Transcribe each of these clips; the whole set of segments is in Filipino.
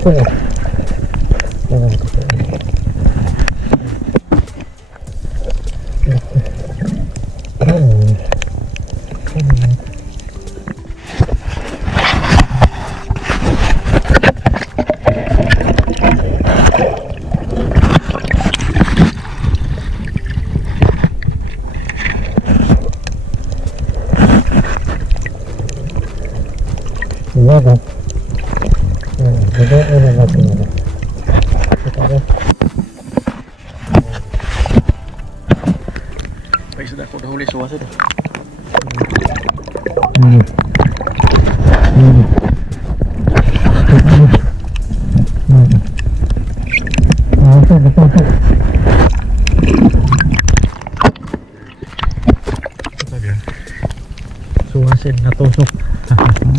Bago. Bago na natin ito. Baik sudah aku dah boleh suara dah. Suwasin na tusok.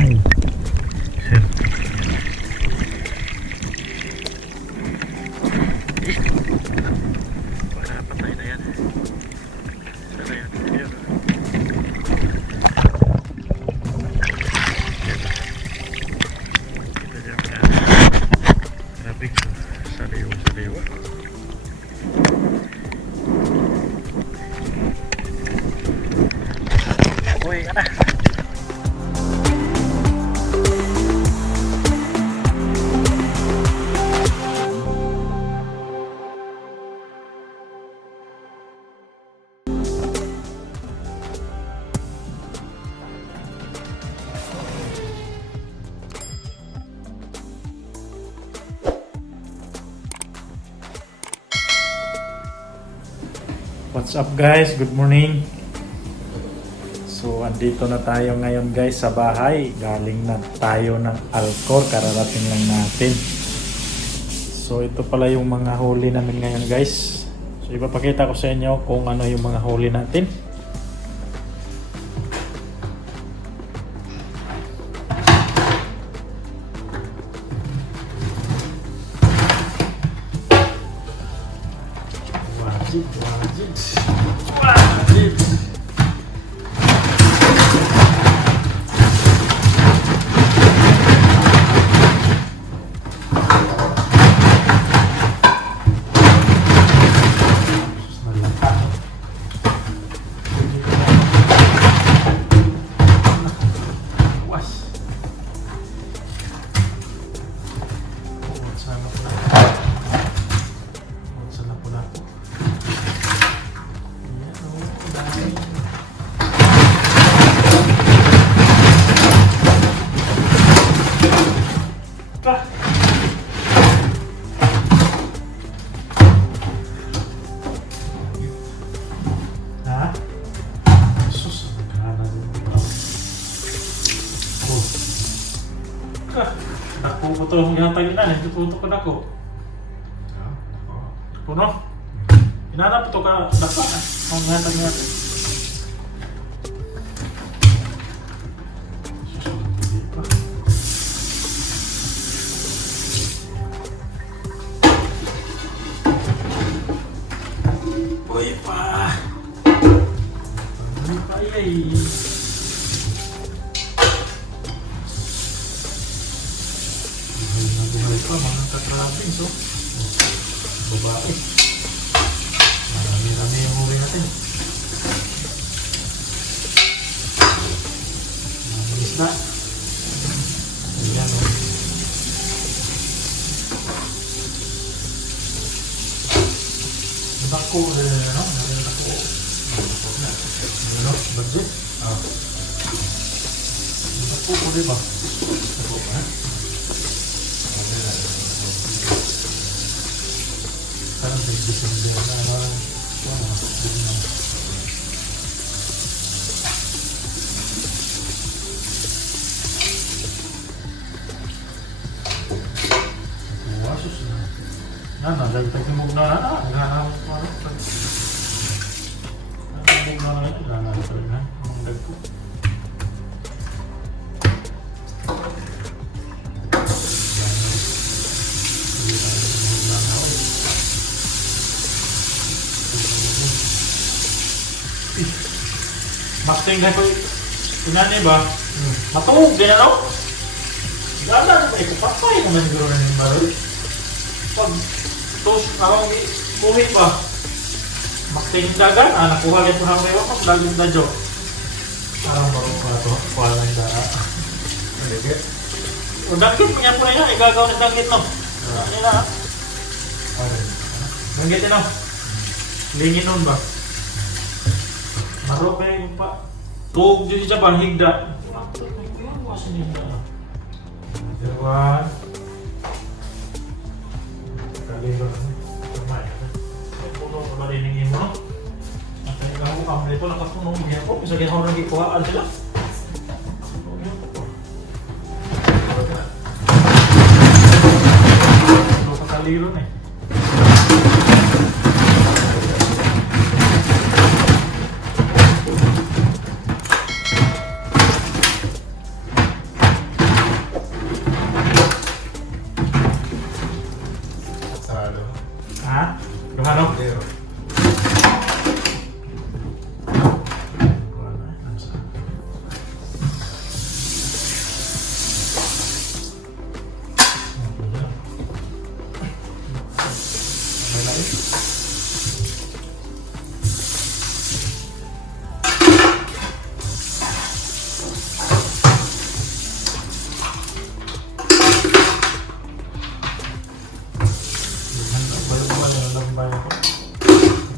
Ay. Sir. Para patay na yan. Sana yan. Ayan. Kita dyan na. Grabe. Saliwa. Uy, ka na. What's up guys? Good morning. So andito na tayo ngayon guys sa bahay. Galing na tayo ng Alcor. Kararating lang natin. So ito pala yung mga huli namin ngayon guys. So ipapakita ko sa inyo kung ano yung mga huli natin. Wajib. Ako po ito yung tagilan, tututok ka na ko. Puno? Hinanap ito ka dapa na. Ang hatag natin. Uy pa! Uy pa yay! Buhay pa mga katrapin, so babae. Marami-rami yung huli natin. Mga isda. Ayan o. Dako rin ano? Dako. Ano? Budget? Dako ko rin ba? Dako ba? Parang December na parang wasus na dahil tagimog na naghanap parang tagimog na naghanap talaga ang dagko. Mas tingnan ko, kunyan ba? Matulog din ano? Gala, may kupapay naman siguro na yung baril. Pag tos, awang kuhi pa. Magtindagan, nakuha rin po ng rewa pag laging na jo. Parang marunong pa ito, kuha na yung dara. Maligit. O dangkit mo niya po na yan, igagaw na dangkit no. Ano na ha? Dangkit no. Lingin nun ba? Maro kayo yung pa. Tuog dito siya ba, higda. Wasin higda na. One. Kalilo na. Kumain na. Puno na mariningin mo. At ay gawa kami ito, nakapuno niya po. Isa ginawa nang ikuhaan sila. Ito sa kalilo na eh. Salo. Ha? Gumano? Pero.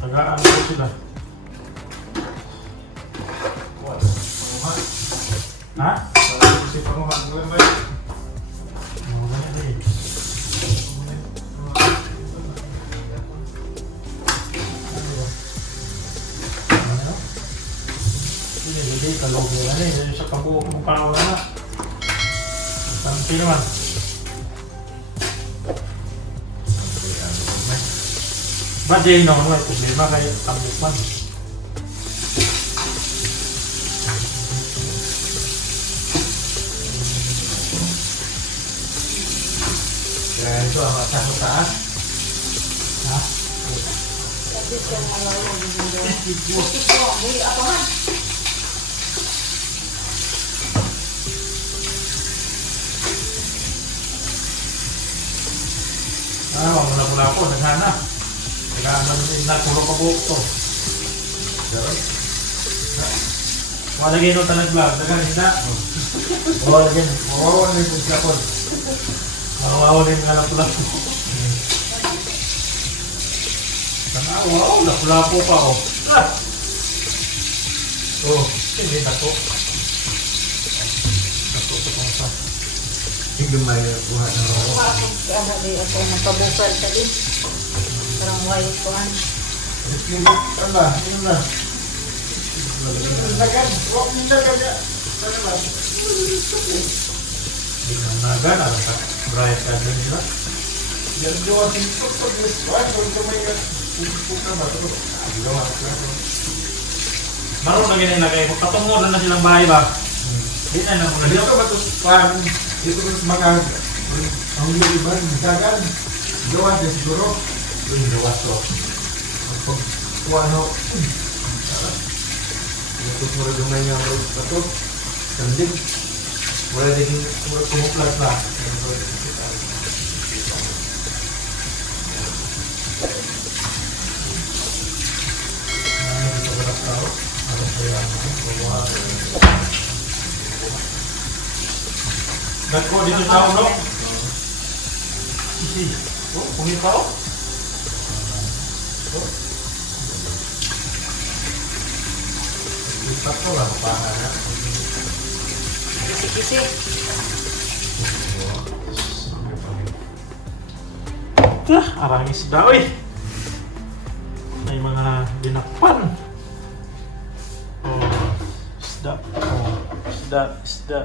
Tagaan ko sila. Ha? Si Panguhan ko ba? Mga ganyan eh. Ano? Hindi, kalog nila na eh. Hindi siya kabuo kung paano na. Tanti naman. Ba't yun naman may problema kayo tambik man? Kaya ito ang atas sa taas. Ha? Wala pula po, naghana. Naghahan na puro pa buhok to. Pero. Wala gino talag-vlog, naghahan na. Wala din. Wawawan din yung kapon. Mawawaw din nga lang pula po. Wow, napula po pa oh. Oh, hindi nato. Nato sa pangsa. Hindi may buha na ako. Ano di ako magpabukal sa din. Parang white ko an. Ano? Ano na? Lagan. Huwag mo lagan niya. Ano ba? Hindi na nagan, alam ka. Bright ka din sila. Yan doon ang tiktok pag nispan. Huwag ka may pupunta ba? Ito. Gawa ka. Marunong na ganyan na kayo. Patungod na silang bahay ba? Di na lang muna Dito dito. ba ito pan? Dito ba mga ang liban? Dagan. Gawa din siguro. Yung gawa ko. Pag kuwano. Ito mura dumay niya ang ito. Sanding. Wala din mura kumuplat na. Nagko dito sa ulo. Isi. Oh, pumita oh. Lipat ko lang pangan na. Kisi-kisi. Arang isda oy. May mga dinakpan. Oh, isda. Oh, isda.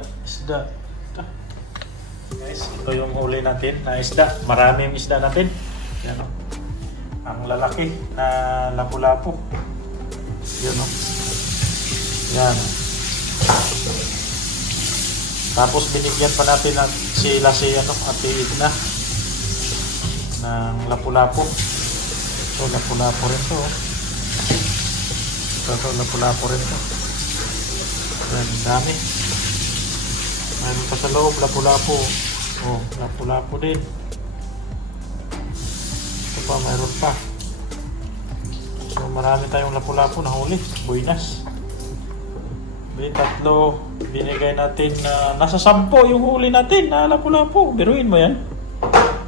Guys, ito yung huli natin na isda. Maraming isda natin. Yan o. Ang lalaki na lapu-lapu. Yan o. Yan. Tapos binigyan pa natin sila si Ate Edna ng lapu-lapu. So lapu-lapu rin to. Ito lapu-lapu rin to. Yan, dami. Mayroon pa sa loob, lapu-lapu. Oh, lapu-lapu din. Ito pa, mayroon pa. So marami tayong lapu-lapu na huli. Buenas. May 3 binigay natin na nasa 10 yung huli natin na lapu-lapu. Biruin mo yan.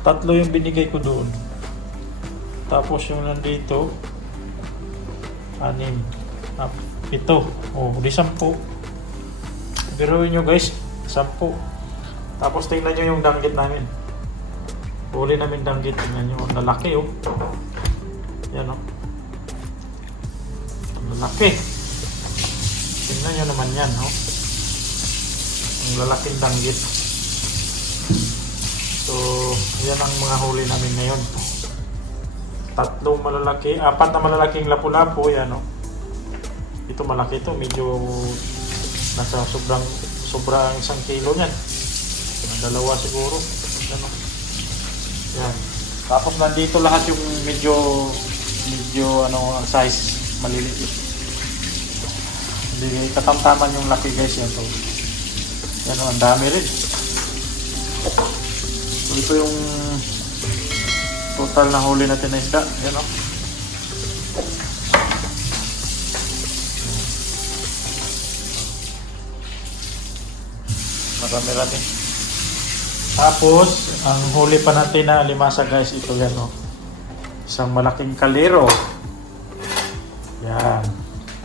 3 yung binigay ko doon. Tapos yung nandito 6, 7. Oh, di 10. Biruin nyo guys, 10. Tapos tingnan nyo yung danggit namin. Huli namin danggit. Tingnan nyo, ang lalaki oh. Yan oh. Ang lalaki. Tingnan nyo naman yan oh. Ang lalaking danggit. So, yan ang mga huli namin ngayon. 3 malalaki, 4 na malalaking lapu-lapu, yan o. Ito malaki ito, medyo nasa sobrang 1 kilo niyan. 2 siguro. Yan o. Yan. Tapos nandito lahat yung medyo ano, size maliliit. Hindi katamtaman yung laki guys yan. So, yan o, ang dami rin. So, ito yung total na huli natin na isda. Yan o. Marami-rami. Tapos, ang huli pa natin na alimasa guys, ito yan o. Isang malaking kalero. Yan.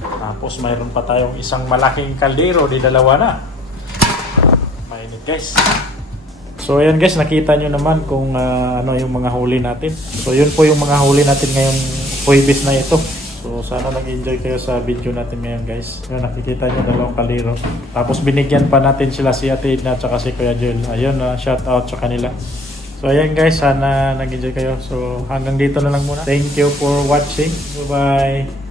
Tapos, mayroon pa tayong isang malaking kaldero. Di 2 na. Mainit guys. So ayan guys, nakita nyo naman kung ano yung mga huli natin. So yun po yung mga huli natin ngayong Huwebes na ito. So sana nag-enjoy kayo sa video natin ngayon guys. Yun, nakikita nyo 2 kaliro. Tapos binigyan pa natin sila si Ate Edna at saka si Kuya Joel. Ayun, shout out sa kanila. So ayan guys, sana nag-enjoy kayo. So hanggang dito na lang muna. Thank you for watching. Bye bye.